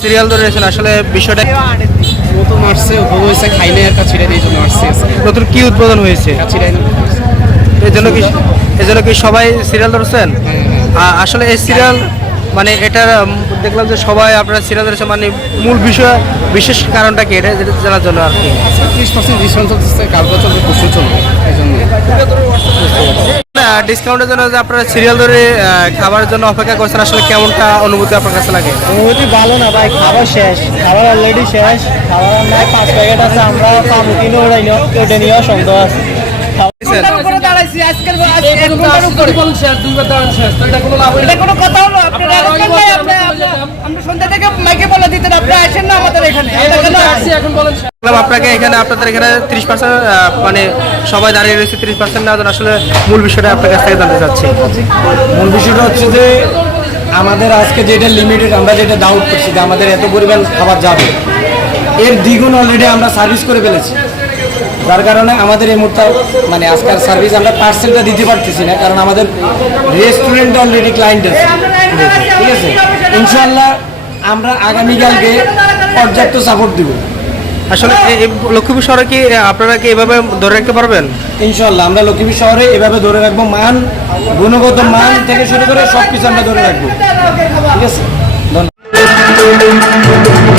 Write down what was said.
Serial ধরে রয়েছেন আসলে বিষয়টা নতুন আসছে ভোগ হয়েছে খাই নাই একটা ছিঁড়ে দিয়ে জন্য আসছে নতুন কি উদ্বোধন হয়েছে? ছিঁড়াই এই জন্য কি এই জন্য কি সবাই সিরিয়াল ধরছেন? আ- আসলে এই সিরিয়াল মানে এটার দেখলাম যে সবাই আপনারা সিরিয়াল ধরেছে মানে মূল বিষয় বিশেষ কারণটা কি? এটা যেটা জানার জন্য আর কি। ত্রিশ পার্সেন্ট ডিসকাউন্ট চলতেছে কালকে চলবে চলবে এই জন্য। ডিসকাউন্টের জন্য যে আপনারা সিরিয়াল ধরে খাবারের জন্য অপেক্ষা করছেন আসলে কেমনটা অনুভূতি আপনার কাছে লাগে? অনুভূতি ভালো না ভাই খাবার শেষ। খাবার অলরেডি শেষ। খাবার নাই পাঁচ প্যাকেট আছে আমরা পাবো কিনে ওটাই নিও ওটা নিয়েও সন্দেহ আছে। আমরা সন্ধ্যা থেকে মাইকে বলে দিতেন আপনারা আসেন না আমাদের এখানে। এখন বলেন। আপনাকে এখানে আপনাদের এখানে ত্রিশ পার্সেন্ট মানে সবাই দাঁড়িয়ে রয়েছে ত্রিশ পার্সেন্ট জন্য আসলে মূল বিষয়টা আপনার কাছ থেকে জানতে চাচ্ছি। মূল বিষয়টা হচ্ছে যে আমাদের আজকে যেটা লিমিটেড আমরা যেটা ডাউট করছি যে আমাদের এত পরিমাণ খাবার যাবে। এর দ্বিগুণ অলরেডি আমরা সার্ভিস করে ফেলেছি। যার কারণে আমাদের এই মুহূর্তে মানে আজকাল সার্ভিস আমরা পার্সেলটা দিতে পারতেছি না, কারণ আমাদের রেস্টুরেন্টে অলরেডি ক্লায়েন্ট আছে। ঠিক আছে? ইনশাল্লাহ আমরা আগামীকালকে পর্যাপ্ত সাপোর্ট দিব। আসলে লক্ষ্মীপুর শহরে কি আপনারা কি এভাবে ধরে রাখতে পারবেন? ইনশাল্লাহ আমরা লক্ষ্মীপুর শহরে এভাবে ধরে রাখব, মান, গুণগত মান থেকে শুরু করে সব কিছু আমরা ধরে রাখব। ঠিক আছে? ধন্যবাদ।